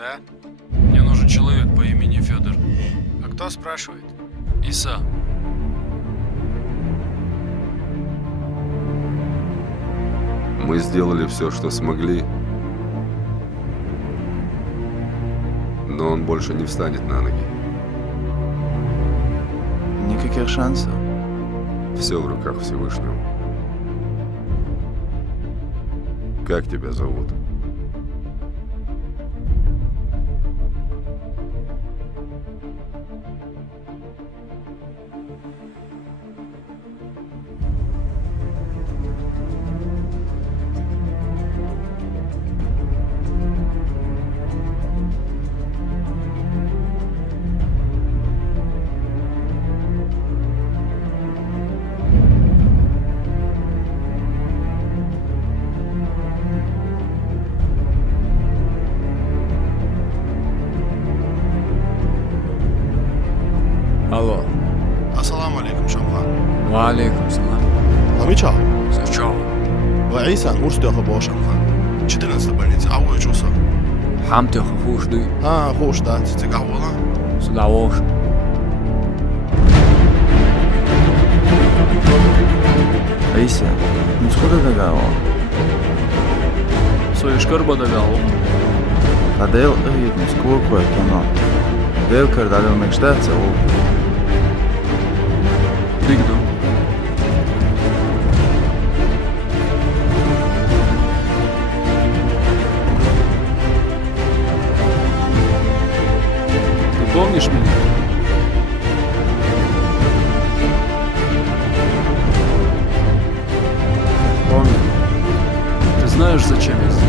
Да? Мне нужен человек по имени Федор. А кто спрашивает? Иса. Мы сделали все, что смогли, но он больше не встанет на ноги. Никаких шансов. Все в руках Всевышнего. Как тебя зовут? Алло. Ассаламу алейкум, Шамхан. Ва алейкум салам. Ламича. Зачем? Ваисан, Урстёха Бо, Шамхан. 14 больница. А вы чуса? Хамтёха хуш дуй. А, хуш, да. Ты кого-то? Сюда вош. Aisha, nu scuda da gavo. Soy škarba da galvu. Tādēļ ejiet mums kokojot to no. Dēļ, ka ir daļa mēs štāca ūku. Digdu. Ты помнишь меня? Помню. Ты знаешь, зачем я здесь?